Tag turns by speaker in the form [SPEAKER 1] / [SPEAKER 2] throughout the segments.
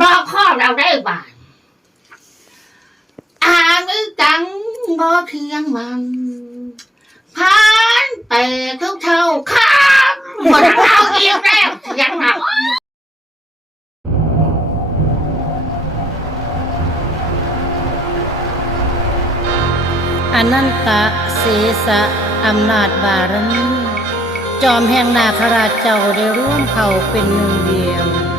[SPEAKER 1] บอกพ่อเราได้บ้านอานไม่จังบ่เทียงมันผ่านแต่ทุกเท่าข้ามหมดเราเอียงแล้วเสียงเรา
[SPEAKER 2] อนันตะเสสะอำนาจบารมีจอมแห่งนาคราชเจ้าได้ร่วมเผ่าเป็นหนึ่งเดียว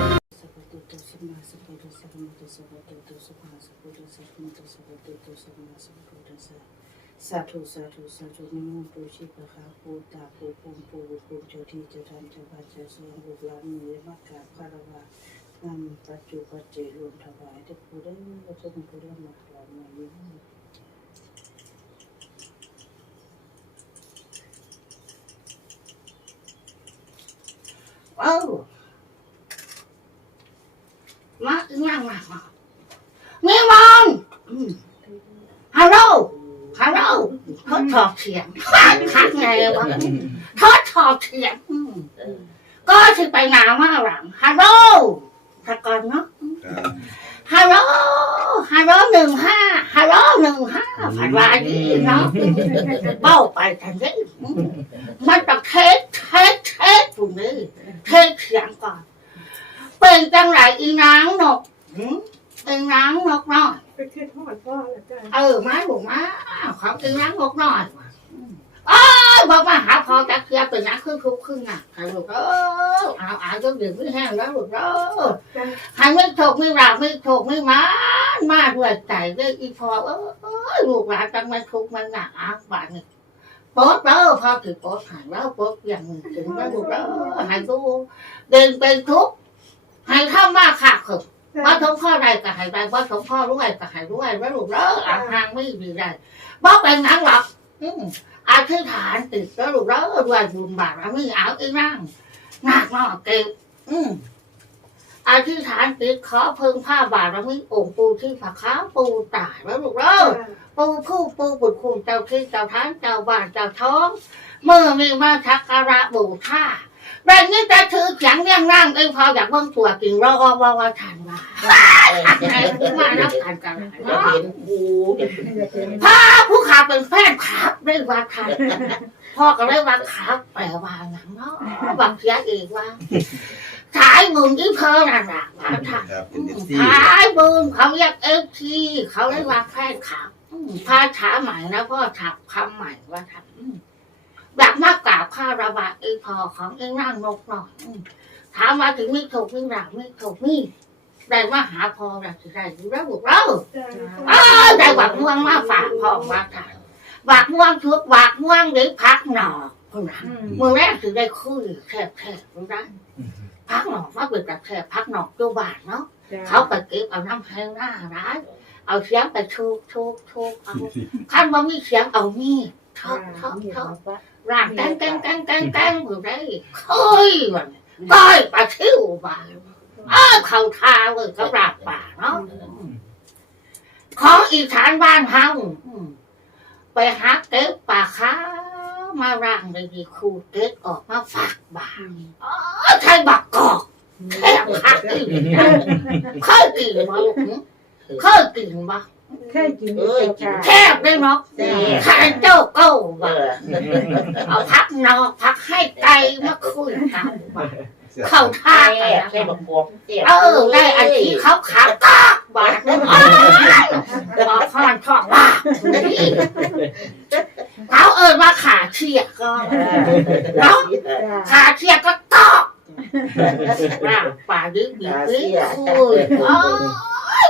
[SPEAKER 3] สาธุสาธุสาธุนิมนต์ปูชีพะคาปูตาปูปูปูปูเจ้าที่เจ้าทานเจ้าบ้านเจ้าสวนลูกหลานมีมากราบคารวะนำปัจจุปัจเจรวมถวายเด็กผู้ได้ก็จะเป็นผู้ได้มาถวายมาเยิ้ม
[SPEAKER 1] เออมาอีกอย่างมามามีมองอืมฮัลโหลฮัลโหลท ดสอบเสียงขาดขาดไงวะทดสอบเสียงอืมก็สิไปหนาวมาหลังฮัลโหลถ้าก่อนเนาะฮัลโหลฮัลโหลหนึ่งห้าฮัลโหลหนึ่งห้าฝันว่าดีเนาะเบ้าไปทันทีอืมมันต้องเทสเทสเทสตรงนี้เทศเสียงก่อนเป็นจังไรอีนางนกหืมเป็นนางนกน้อย
[SPEAKER 4] ไปขึ้นหอดพ่อแล้วจ้ะ
[SPEAKER 1] เออมาบุกมาเขาเป็นนางนกน้อยว่ะอืมเอ้ยบอกมาหาพอจะเคลียร์เป็นนางครึ่งทุกครึ่งอะใครลูกเออเอาเอาจนเดือดไม่แห้งแล้วลูกเออใครไม่ถกไม่ราบไม่ถกไม่มานมาด้วยใจด้วยอีพอเออเออลูกหลานจังมันทุกข์มันหนักอะบาดนี่โป๊ดเด้อพอถือโป๊ดหายแล้วโป๊ดอย่างหนึ่งถึงแล้วลูกเด้อหายดูเดินเป็นทุกข์ให้เข้ามาค่ะคือ ว่าสมพ่อใดก็ให้ได้ว่าสมพ่อรวยก็ให้รวยว่าลูกเด้ออ่างทางไม่ดีได้บ่เป็นนังหรอกอืมอธิษฐานติดแล้วลูกเด้อรวยบุญบาปไม่เอาอีนั่งหนักเนาะเก็บอืมอธิษฐานติดขอเพิ่งผ้าบาทแล้วมีองค์ปูที่ฝักขาวปูตายแล้วลูกเด้อปูผู้ปูบุญคุณเจ้าที่เจ้าทานเจ้าบ้านเจ้าท้องเมื่อมีมาทักการะบูชา แรงนี้จะถือเสียงเรียงร่างเองพออยากเบิ่งตัวกินรอว่าว่าทานว่าไอ้ผู้มารับการกันเนาะพาผู้ขาเป็นแฟนครับได้ว่าทานพ่อก็ได้ว่าครับแปลว่าหนังเนาะบางเสียเอีกว่าขายมึงที่เพอน่ะนะว่าทาน
[SPEAKER 5] ครับเป็นเอฟซี
[SPEAKER 1] ขายบูมเขาเรียกเอฟทีเขาเรียกว่าแฟนคลับอืมภาใหม่นะพ่อถักคำใหม่ว่าถัก อืมอยากมากกราบข้าระบาเอพอของเอ็งนั่งนกหน่อยอืมถามมาถึงไม่ถูกไม่หลักไม่ถูกนี่ได้มาหาพอแล้วสิได้ดูแล้วบุกเรา
[SPEAKER 4] จ้ะ
[SPEAKER 1] เออได้หวักม่วงมาฝากพ่อมาถ่ายหวักม่วงชุดหวักม่วงหรือพักหนอกคนนั้น
[SPEAKER 4] อืม
[SPEAKER 1] มือแรกถึงได้คุยแคบแคบรู้ได้พักหนอกมาเป็นแบบแคบพักหนอกตัวบาทเนาะ
[SPEAKER 4] จ้ะ
[SPEAKER 1] เขาไปเก็บเอาน้ำแห้งหน้าร้านเอาเสียงไปโชกโชกโชกเอาขั้นว่ามีเสียงเอามีดเทาะเทาะเทาะ ร่างแกงแกงแกงแกงแกงอยู่ได้เฮ้ยวันก้อยปลาชิวบาอ้าวเขาทาเลยเขาราบป่าเนาะของอีสานบ้านเฮาอืมไปหาเก็บป่าค้ามาร่างเลยดีครูเก็บออกมาฝากบาทอ๋อใช่บักกอกแค่พักอีกนะเคยกินมาลูกหึเคยกินมา
[SPEAKER 4] เคยกินอยู่จ้ะ
[SPEAKER 1] แคบได้เนาะข้าเจ้าเก้าว่าเอาพักนอกพักให้ไกลมาคุยกันว่าเข้าท่ากันนะเออได้อันที่เขาขากากบาดนึงอ้าวบอกข้อนท้องว่าเขาเอิญว่าขาเชียกก็เนาะ
[SPEAKER 4] จ้ะ
[SPEAKER 1] ขาเชียกก็ตอกร่างป่าดึกดึกดึกคุยโอ้ย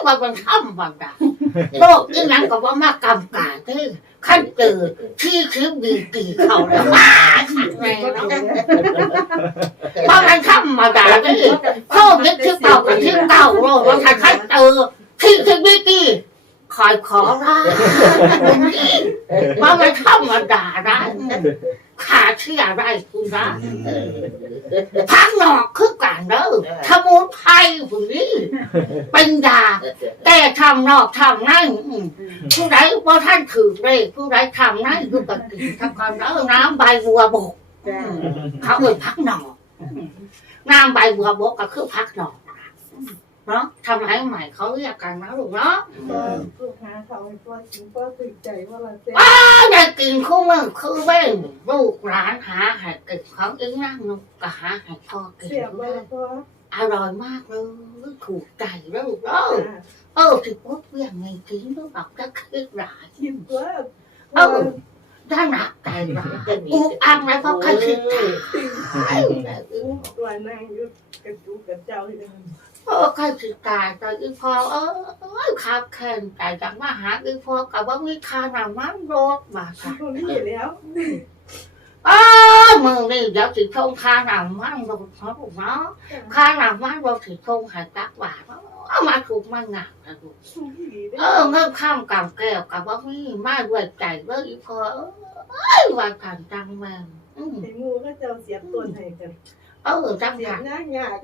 [SPEAKER 1] ว่ามันทำบังดาโลกนี่นั้นก็ว่ามากำกาที่ขั้นเจอที่คลิปดีตีเขาแล้วว้าขัดแรงเนาะเพราะมันธรรมดาที่โควิดที่เก่ากับที่เก่าโลกว่าถ้าขั้นเจอที่คลิปดีตีคอยขอร้าเพราะมันธรรมดาได้ ขาเชื่อได้คุณนะพักหนอกคือกันเด้อขมุนไพรผู้นี้เป็นยาแต่ทำนอกทำนั่นอืมผู้ใดว่าท่านถือเลยผู้ใดทำนั่นคือปฏิทำความแล้วน้ำใบบัวบก
[SPEAKER 4] จ้ะ
[SPEAKER 1] เขาเอ่ยพักหนอกอืมน้ำใบบัวบกก็คือพักหนอก เนาะทำไมใหม่เขาเรียกกันนะลูกเนาะ
[SPEAKER 4] ก็ลูกหาเขาให้พ่อกินพ่อตื่นใจว่าเราเจ๊
[SPEAKER 1] อ้าได้กินคู่มือคือเว้นลูกหลานหาให้กินของอีนั่งนุกก็หาให้พ่อกิน
[SPEAKER 4] เสียบไว้
[SPEAKER 1] ด้วย
[SPEAKER 4] พ่อ
[SPEAKER 1] อร่อยมากเลยถูกใจแล้วลูกเออเออที่พบเวียงไงกินลูกบอกจะคิดหลาย
[SPEAKER 4] กินตัว
[SPEAKER 1] เออด้านหนักใจหลายอุกอังแล้วก็คิดคิดตาย
[SPEAKER 4] ตัวนางอยู่กระจูกระเจ้า ที่นั่น
[SPEAKER 1] เออใครสิตายแต่อีพอเออครับแข่งแต่จากมาหาอีพอกับว่ามีคาหนามันรถมาค่ะ
[SPEAKER 4] คนนี้แล้ว
[SPEAKER 1] เออมึงนี่เดี๋ยวสิทงคาหนามันรถเขาถูกเนาะคาหนามันรถสิทงหายตักบาทเอามาถูกมันหนักนะลูก
[SPEAKER 4] สู้ที่ดี
[SPEAKER 1] เออเงินข้ามกับแก้วกับว่ามีมาด้วยใจเมื่ออีพอเอ้ยว่ากันจังแม่งอืม
[SPEAKER 4] ไอ้มูก็เจ้าเสียบต้นให้กัน
[SPEAKER 1] เออจัง
[SPEAKER 4] เสีย
[SPEAKER 1] หั
[SPEAKER 4] บ
[SPEAKER 1] ก
[SPEAKER 4] หน้ายาก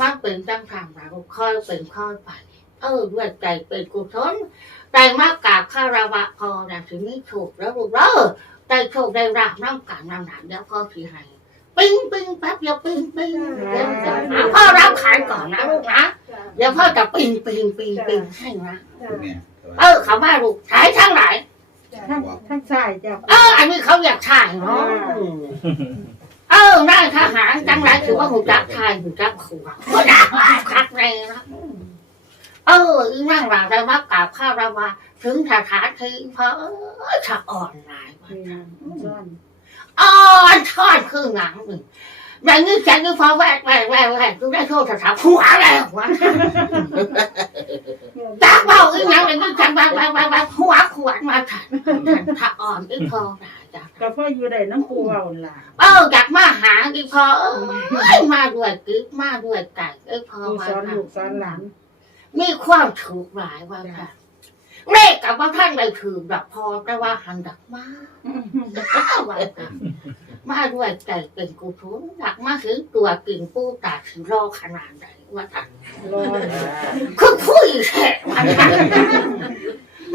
[SPEAKER 1] มันเป็นจังทางเราค่อยเป็นค่อยไปเออด้วยใจเป็นกุศลแต่มากกาบคารวะพอนะถึงนี้ถูกแล้วลูกเด้อได้โชคได้ราบน้ำกันนำหนักเดี๋ยวพ่อสีให้ปิ้งปิ้งแป๊บเดียวปิ้งปิ้งเดี๋ยวพ่อรับขายก่อนนะลูกนะเดี๋ยวพ่อจะปิ้งปิ้งปิ้งปิ้งให้นะ
[SPEAKER 5] เอ
[SPEAKER 1] อเขาว่าลูกขายทั้งหลาย
[SPEAKER 4] ทั้งทั้งชายจ้ะ
[SPEAKER 1] เออ อันนี้เขาอยากถ่ายเนาะ เออได้ทหารจังไรถือว่าหูจักถ่ายหูจักขัวก็ด่าว่าคักเลยนะเอออีนั่งหลังได้มากราบข้าวรามาถึงสถานที่เพราะเออชะอ่อนหลายว่ะ
[SPEAKER 4] จ้อน
[SPEAKER 1] อ่อนทอดครึ่งหลังหนึ่งอย่างนี้แกนี่พอแวกแวกแวกแวกกูได้โทษสถานหัวแล้ววะจากเบาอีนั่งอย่างนี้จังแวกแวกแวกแวกหัวขวดมา ถันถะอ่อนอีพอได้จ้ะ
[SPEAKER 4] ก็พ่ออยู่ได้น้ำปูเอาล่ะ
[SPEAKER 1] เอออยากมาหาอีพอเอ้ยมาด้วยกิ๊กมาด้วยไก่ไอ้พอมา
[SPEAKER 4] สอนลูกสอนหลาน
[SPEAKER 1] มีความถูกหลายว่าค่ะเลขกับว่าท่านได้ถือแบบพอแต่ว่าหันดักมากว่าค่ะมาด้วยไก่เป็นกุศลดักมาถึงตัวกินปูตาถึงรอขนาดไหนว่าค่ะ
[SPEAKER 4] รอ
[SPEAKER 1] คือคุยแค่ว่าค่ะ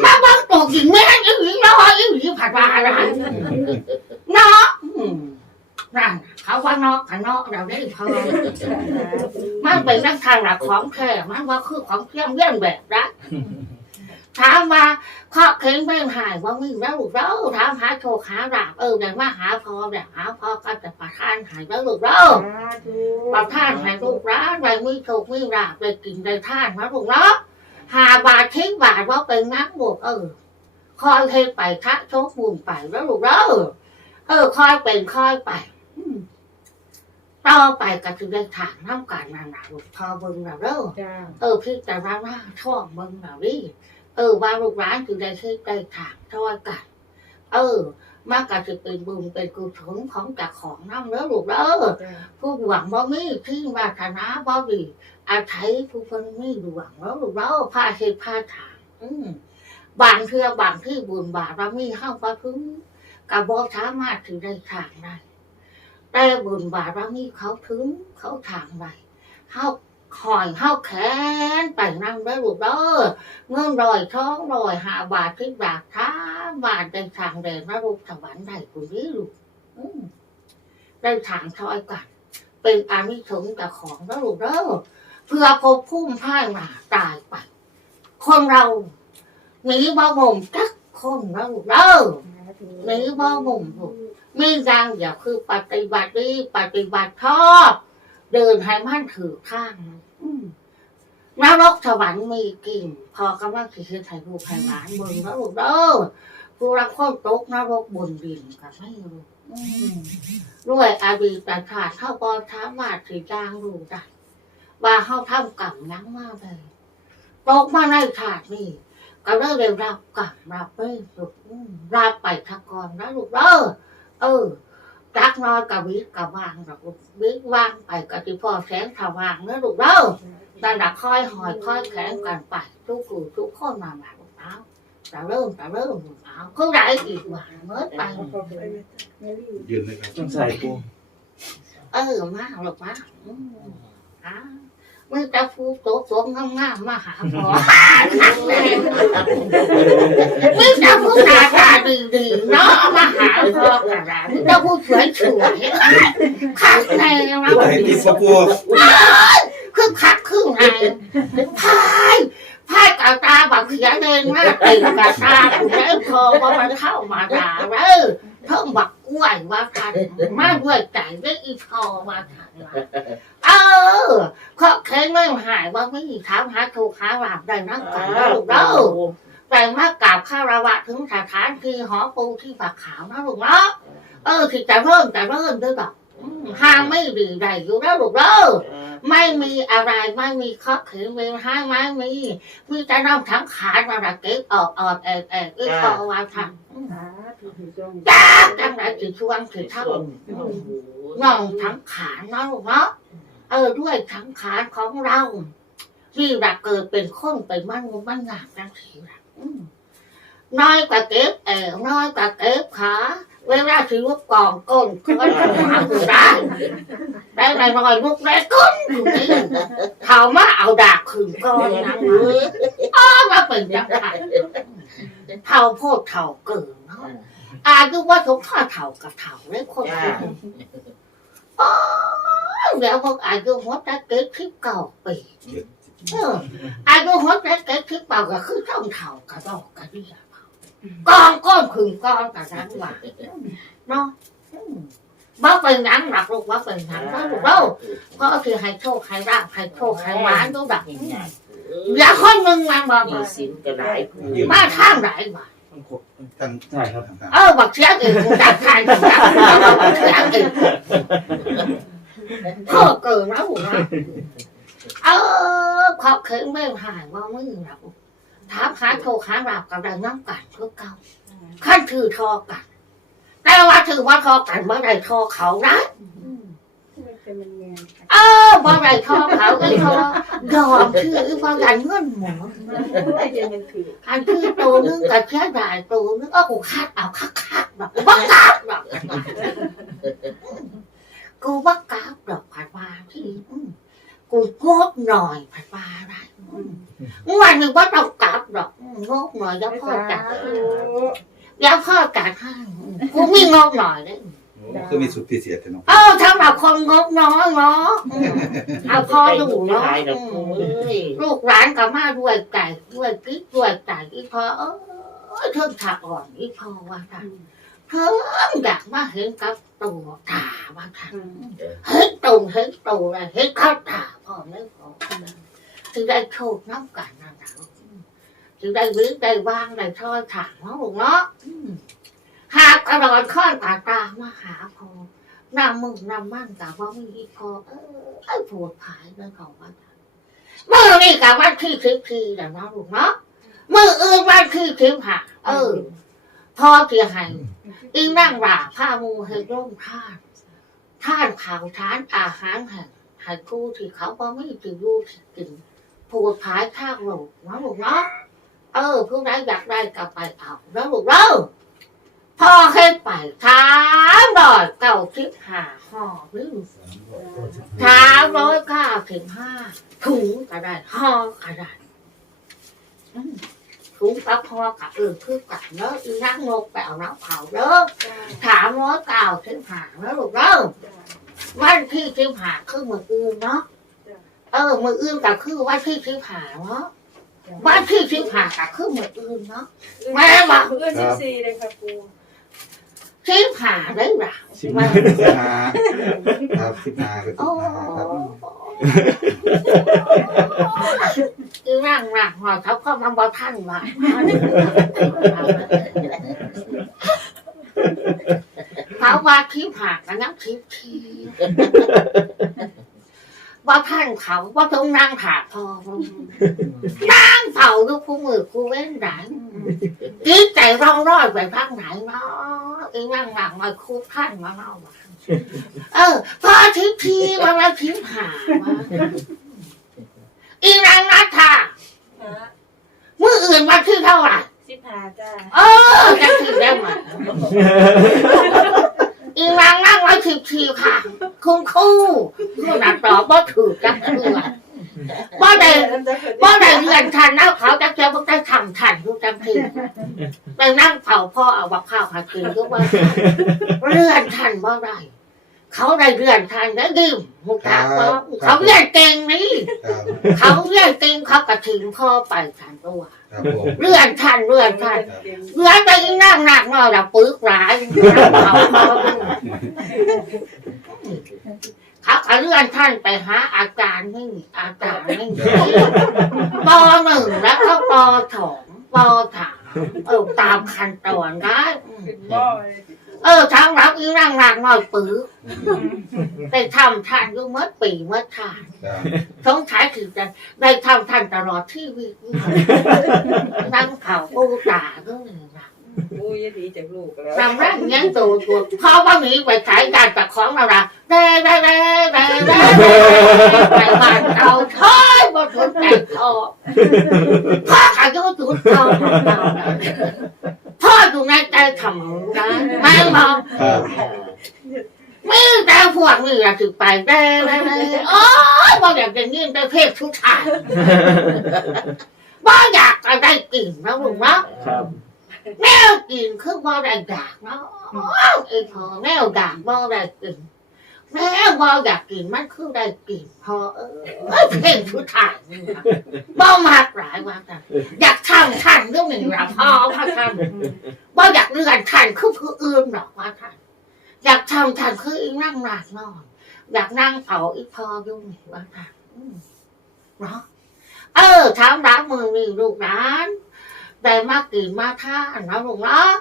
[SPEAKER 1] มาบางตัวกินแม่งอีหลีน้อยอีหลีผัดว่าอะไรเนาะอืมนั่นเขาว่านอกกันนอกเราได้พอมันเป็นนักทางหลักของแท้มันว่าคือของเที่ยงเลี่ยนแบบนะถามว่าข้อเข็นเป็นหายว่ามีแล้วลูกเราถามหาโชคหาลาบเออแต่มาหาพอแต่หาพอก็จะประทานหายแล้วลูกเราประทานหายลูกร้านไว้มีโชคมีลาบได้กินได้ท่านนะลูกเนาะ หาบาททิ้งบาทว่าเป็นนักบวกเออ คอยให้ไปคะโชคบุญไปแล้วลูกเราเออคอยเป็นคอยไปอืมต่อไปก็จะได้ถางน้ำการนานาลูกพอเบิ่งเราเด้อ
[SPEAKER 4] จ้า
[SPEAKER 1] เออพี่แต่ว่าหน้าช่องมึงแบบนี้เออว่าลูกร้านคือได้ซื้อได้ถางช่วยกัน เออ มากกว่าจะเป็นบุญเป็นกุศลของจากของน้ำเนื้อลูกเด้อผู้หวังบ่มีที่วาสนาบ่ดีอาศัยผู้คนมีดวงแล้วลูกเด้อพาเหตุพาถางอืมบางเทื่อบางที่บุญบาปเรามีห้าพอถึงกับบ่สามารถถือได้ถางได้แต่บุญบาปเรามีเขาถึงเขาถางได้เขา คอยเข้าแขนไปนั่งได้ลูกเด้อเงินรอยท้องรอยหาบาทที่บาทท้าบาทได้ทางเดินนรกสวรรค์ได้คุณนี่ลูกได้ทางทอยกันเป็นอานิสงส์กับของนะลูกเด้อเพื่อภพพุ่มพ่ายมาตายไป คนเราหนีบ่มจักคนนะลูกเด้อหรือบ่บ่มลูกมีอย่างเดียวคือปฏิบัติดีปฏิบัติชอบเดินให้มันถือข้าง นรกสวรรค์มีกิ่งพอกำลังสิคือไทยรูปไทยหวานบิ่งแล้วลูกเด้อผู้รักคนตกนรกบนดินกับไม่รู้ด้วยอาดีตชาติเข้าบอถามว่าสิจางรู้ได้ว่าเขาทำกรรมยังมาเลยตกมาในชาตินี้ก็เลยได้รับกรรมรับไปสุดรับไปทักกรนะลูกเด้อเออ จักน้อยกับวิกับวางกับวิวางไปกับที่พ่อแสงสว่างเนื้อลูกเด้อแต่ดักคอยหอยคอยแข็งกันไปทุกผู้ทุกคนมาแบบเอาจะเริ่มจะเริ่มเอาเขาได้อีกว่าเมื่อไป
[SPEAKER 5] ยืนเลยครับ
[SPEAKER 6] ต้องใส่ปู
[SPEAKER 1] เออมาหรอกมาอืมอ่า มึงจะฟูโตโตงงามๆมาหาพ่อมึงจะฟูหน้าตาดีๆเนาะมาหาพ่อกระดาษมึงจะฟูสวยๆข้างในเรา
[SPEAKER 5] ติดปะปู
[SPEAKER 1] คือคักคือรึ่งไงพายพายกาตาบักเขียเดินมาติดกาตาแล้วพอมันเข้ามาด่าเออเพิ่งบัก กล้วยว่าทันมาด้วยใจได้อีพอว่าทันว่าเออเพราะเคยไม่หายว่าไม่มีถามหาถูกหาหลับได้นั่งกันนะลูกเด้อแต่มากราบข้าราวะถึงสถานที่หอปูที่ปากขาวนะลูกเนาะเออที่จะเริ่มจะเริ่มด้วยแบบห้างไม่ดีใดอยู่แล้วลูกเด้อไม่มีอะไรไม่มีข้อเขียนเวรให้ไม่มีมีแต่น้องทั้งขาดมาระเก็บออกออกแอกแอกอีกพอว่าทำ
[SPEAKER 4] สาธุถูกต้อง
[SPEAKER 1] จ้าจังไรถือช่วงถือเท่าน้องทั้งขาเนาะเนาะเออด้วยทั้งขาของเราที่เราเกิดเป็นคนเป็นมันมันงามจังทีละน้อยกว่าเก็บเอวน้อยกว่าเก็บขาเวลาถือว่ากองก้นก็จะหาอยู่ได้ได้ไรน้อยลูกได้ก้นอยู่นี่เขามาเอาดาบขืนก้อนนะอ้อมาเป็นจังไง เท่าโพดเท่าเกินเนาะอายุว่าทุกข้าเท่ากับเท่าเลยคนที่อ๋อแล้วพวกอายุหัวตะเก็บที่เก่าปีเอออายุหัวใจเก็บที่เป่าก็คือต้องเท่ากระดอกกระเดียกองก้อนขึงก้อนกระดังว่าเนาะอืมบ่เป็นหนังหลักลูกว่าเป็นหนังแล้วลูกเล่าเพราะคือให้โชคให้ราบให้โชคให้หวานต้องแบบ อย่าคนหนึ่งมันบอก
[SPEAKER 6] มี
[SPEAKER 1] ว่า
[SPEAKER 6] สินก็หลายผู้
[SPEAKER 1] มาทางไหนวะ
[SPEAKER 5] ท่านใช่ครับ
[SPEAKER 1] เออบักเชียเองจัดทายจัดบักเชียเองพ่อเกิดแล้วนะเออขอบเข็นไม่หายว่ามือเราถามหาโทรหาราบกับดังน้ำกันเพื่อเก่าขั้นถือทอกันแต่ว่าถือว่าทอกันเมื่อไรทอเขานะ
[SPEAKER 4] ไม่ เป็นมันงาน
[SPEAKER 1] เออเมื่อไรทอเขาไอ้ทอยอมถือเพราะกันเงื่อนหมอ
[SPEAKER 4] อันถือ
[SPEAKER 1] อันที่ตัวนึงกับเชื่อได้ตัวนึงก็กูคัดเอาคักคักแบบบักกาบแบบกูบักกาบแบบผัดปลาที่กูงกหน่อยผัดปลาได้อืมวันหนึ่งว่าเรากลับหรอกงกหน่อยแล้วพ่อจัดแล้วพ่อจัดให้กูไมีงกหน่อยเลย
[SPEAKER 5] คือมีสุดพิเศษเนาะ
[SPEAKER 1] เออสำหรับคนงกน้อยเนาะอืมเอาพอดูเนาะ
[SPEAKER 6] หลายดอก
[SPEAKER 1] อื
[SPEAKER 6] ผู้
[SPEAKER 1] ม
[SPEAKER 6] เอ้ย
[SPEAKER 1] ลูกหลานก็มาด้วยใจด้วยกิ๊กด้วยใจอีพอเออเทิงขาอ่อนอีพอว่าค่ะเทิงอยากมาเห็นกับตัวตาว่าค่ะเห็นตรงเห็นตัวเลยเห็นเข้าตาพ่อไม่พอถึงได้โชคน้ำกันนั่นแหละถึงได้วิ่งได้วางได้ช่อยถางเนาะลูกเนาะอืม หากกระดอนข้อนตาตามาหาพอนำมึงนำมั่นกับว่ามีอีพอเออไอ้ปวดผายเรื่องของว่ามื่อนี่กับวันที่สิบสี่แล้วเนาะลูกเนาะเมื่ออื่นวันที่สิบห้าเออพ่อเกียให้อีนั่งหลาผ้ามูให้ร่มท่านท่านข่าวทานอาหารแห่งให้ครูที่เขาบ่ไม่จะอยู่ที่กินผูดผายข้างลูกเนาะลูกเนาะเออผู้ใดอยากได้ก็ไปเอาแล้วลูกเนาะ พ่อให้ไปถามดอยเก่าทิพหาห่อหรือสามร้อยเก้าสิบห้าถุงก็ได้ห่อก็ได้อืมถุงกับห่อกับเออคือกับเนอะอีนักนกไปเอาน้ำเผาเนอะสามร้อยเก้าสิบห้าแล้วลูกเนอะวันที่สิบห้าคือมืออื่นเนาะเออมืออื่นก็คือวันที่สิบห้าเนาะวันที่สิบห้าก็คือมืออื่นเนาะแม่บอก
[SPEAKER 4] เพื่อนสิบสี่เลยค่ะครู
[SPEAKER 1] สิบห้าได้หรอ
[SPEAKER 5] สิบห้าสิบห้าครับสิบห้ากับสิ
[SPEAKER 1] โอ้
[SPEAKER 5] บห้าครับ
[SPEAKER 1] คือร่างร่างหอเขาเข้ามาบอท่านว่าเขาว่าทิพหักกันนักทิพทีว่าท่านเขาว่าต้องนั่งถาพอนั่งเผาดูคู่มือคู่เว้นไหนคิดใจร่องรอยไปทางไหนเนาะอีนั่งหลังมาคู่ท่านมาเล่าว่าเออ พอทิพทีมาว่าทิพหาว่าอีนางนัทธามืออื่นวันที่เท่าไหร่
[SPEAKER 4] สิบห้าจ้า
[SPEAKER 1] เออจะถึงได้ไหม อีนางนั่งไว้สิบทีค่ะ คุณครูคุณนัดตอบบ่ถือจักเลยบ่ได้บ่ได้เรียนทันนะเขาจะเจ้าพวกได้ทำทันทุกจังทีไปนั่งเผาพ่อเอาบักข้าวผัดกินทุกวันเรียนทันบ่ได้ เขาได้เรียนทานได้ดื่มหูตาว่าเขาเรียนเก่งนี่
[SPEAKER 5] ครับ
[SPEAKER 1] เขาเรียนเก่งเขากระถึงพ่อไปทานตัว
[SPEAKER 5] ครับผม
[SPEAKER 1] เลื่อนทันเลื่อนทันเลื่อนไปนั่งหนักนอยละปึกหลายเขาเขาเขาเลื่อนท่านไปหาอาจารย์นี่อาจารย์นี่ปหนึ่งแล้วก็ปสองปสามเออตามขั้นตอนได้
[SPEAKER 4] เป็นหม้อเลย
[SPEAKER 1] เออทางรับอีนั่งหนักหน่อยปึกไปทำท่านอยู่เมื่อปีเมื่อทาน
[SPEAKER 5] ครับ
[SPEAKER 1] สงสัยคือจะได้ทำท่านตลอดที่วิตนั่งเผาปูตาด้วยนะ
[SPEAKER 4] กูยดีจากลูกแล้ว
[SPEAKER 1] ทำร่างเงี้ยตัวตัวเพราะว่าหนีไปขายการจากของเราละเด้เด้เด้เด้เด้ไปบ้านเราเฮ้ยบ่สนใจพ่อพ่ออายุจุดเก่าเก่า พ่ออยู่ในใจทำนะไม่บอก
[SPEAKER 5] ครับ
[SPEAKER 1] ไม่แต่พวกนี่อยากถึงไปเด้เด้เด้โอ้ยบ่อยากจะยินแต่เพศทุกชายบ่อยากจะได้กลิ่นนะลุงเนาะ
[SPEAKER 6] ครับ
[SPEAKER 1] แมวกินคือบ่ได้อยากเนาะไอ้พอแมวอยากบ่ได้กิน แมวบ่อยากกินมันคือได้กินพอเออเพ่งทุกทางนี่นะบ่มากหลายวากันอยากทำท่านก็หนึ่งละพอพระท่านบ่อยากเลื่อนท่านคือผู้อื่นหรอกว่าท่านอยากทำท่านคืออีนั่งหลักนอนอยากนั่งเผาอีพออยู่นี่ว่าท่านเนาะเออถามร้านมือนี่ลูกร้านได้มากินมาท่านนะลุงเนาะ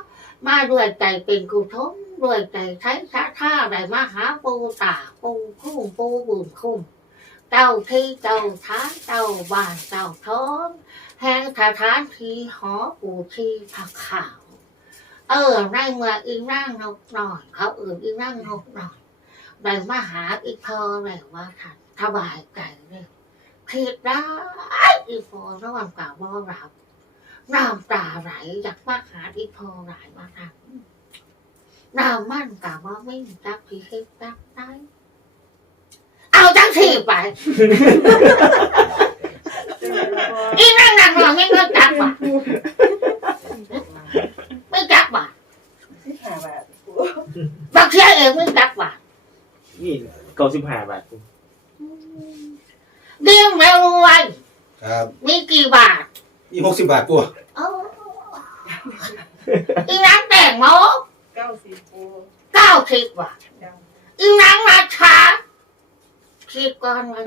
[SPEAKER 1] มาด้วยใจเป็นกุศล ด้วยใจใช้ชาท่าได้มาหาปูตาปูคุ้มปูบุญคุ้มเจ้าที่เจ้าท้าเจ้าบ้านเจ้าท้องแห่งสถานที่หอปูที่ผักขาว เออในเมื่ออีนั่งนกหน่อยเขาเอื่นอีนั่งนกหน่อยได้มาหาอีพอเลยว่าท่านสบายใจเลยคิดได้อีพอระหว่างกล่าวว่ารับน้ำตาไหลจากมาหาที่พอไหลมาทำน้ำมั่นกับว่าไม่จักที่เฮ็ดจักได้เอาจังสี่ไปอีนั่งนั่งนอนไม่ก็จักบ่ะไม่จักบ่ะ
[SPEAKER 4] สิบห้าบาทกู
[SPEAKER 1] บักเสียเองไม่จักบ่ะ
[SPEAKER 6] นี่เก้าสิบห้าบาทปู
[SPEAKER 1] เลี้ยงแมวรวย
[SPEAKER 5] ครับ
[SPEAKER 1] มีกี่บาท
[SPEAKER 5] อีหกสิบบาทปู
[SPEAKER 1] เอออีนังแต่งโม
[SPEAKER 4] เก้า สิบกู
[SPEAKER 1] เก้าสิบบาท
[SPEAKER 4] ยัง
[SPEAKER 1] อีนังราชาคิดก่อนไว้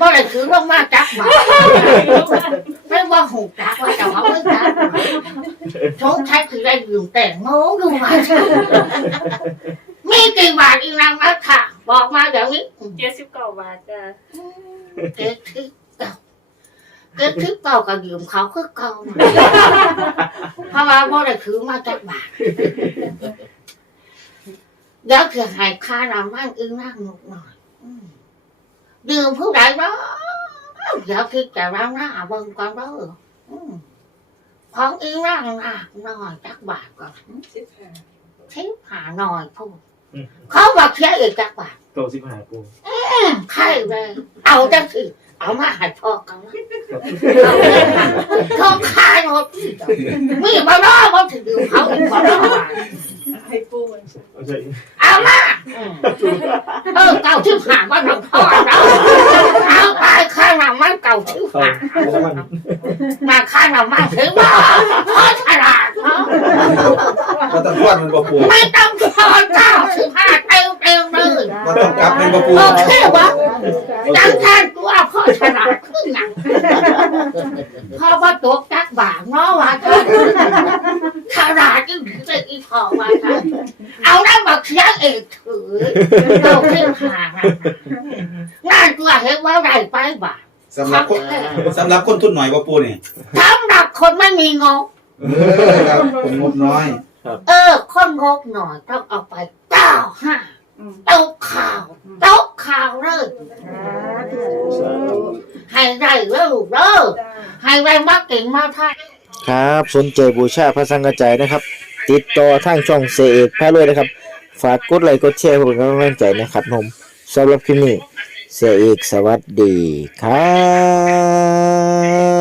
[SPEAKER 1] บ่ได้ถือลงมาจักบาทไม่ว่าหูจักว่าแต่ว่าไม่จักชงใช้คือได้ยืมแต่งโมดูมามีกี่บาทอีนังราชาบอกมาเดี๋ยวนี้
[SPEAKER 4] เจ็ดสิบเก้าบาทจ้ะ
[SPEAKER 1] เกิดที่ เก่าเกิดที่เก่ากับยืมเขาคือเก่าน่ะเพราะว่าบ่ได้ถือมาจากบาทเดี๋ยวคือให้ค่าน้ำมันอึ้งนั่งหนุกหน่อยอืมดื่มผู้ใดเนาะเดี๋ยวคิดจะร่างหน้าเบิ่งก่อนเด้ออืมของอึ้งนั่งหนักหน่อยจักบาทก่อน
[SPEAKER 4] สิบห้า
[SPEAKER 1] ทิพหาหน่อยพูดเขาบอกเสียอีกจักบาท
[SPEAKER 6] เก้าสิบห้าปู
[SPEAKER 1] ใช่เลยเอาจังสิ เอามาให้พ่อกันนะเขาขายหมดมีบ้าน้อบ้าถึงดูเขาอีกบ้าน้อ
[SPEAKER 4] ให้ปูมัน
[SPEAKER 6] เอาใช่
[SPEAKER 1] เอามาเออเก่าชื่อหางว่าทำพ่อเราเอาไปข้างหลังมันเก่าชื่อ
[SPEAKER 6] เอา
[SPEAKER 1] หาง
[SPEAKER 6] แล้วมัน
[SPEAKER 1] มาข้างหลังมันถึงว่าพ่อฉลาดเขา
[SPEAKER 5] ว่าต้องทวดมันบ่ปู
[SPEAKER 1] ไม่ต้องพอเก้าสิบห้าเต็มเต็มเลย
[SPEAKER 5] ว่าต้องกลับเป็นบ่ปู
[SPEAKER 1] โอเควะดังแทนตัวพ่อฉลาดขึ้นหนังพ่อว่าตัวจักบางเนาะว่าฉลาดยิ่งถึงอีพ่อว่าเอาได้บอกเสียเอกถือเราเที่ยวหางงานตัวเห็นว่าไรไปบ่า
[SPEAKER 5] สำหรับคนสำหรับคนทุนหน่อยบ่ปูนี่
[SPEAKER 1] สำหรับคนไม่มีงบ
[SPEAKER 5] เออครับผมงบน้อย
[SPEAKER 1] เออคนงบหน่อยต้องเอาไปเก้าห้าตกข่าวตกข่าวเลยให้ได้เลิกเลิก
[SPEAKER 4] จ้า
[SPEAKER 1] ให้แรงมักเก่งมากท่าน
[SPEAKER 7] ครับ สนใจบูชาพระสังฆจายนะครับ ติดต่อทางช่องเสเอกพระรวยนะครับ ฝากกดไลค์กดแชร์เพื่อเป็นกำลังใจนะครับผมสำหรับคลิปนี้เสเอกสวัสดีครับ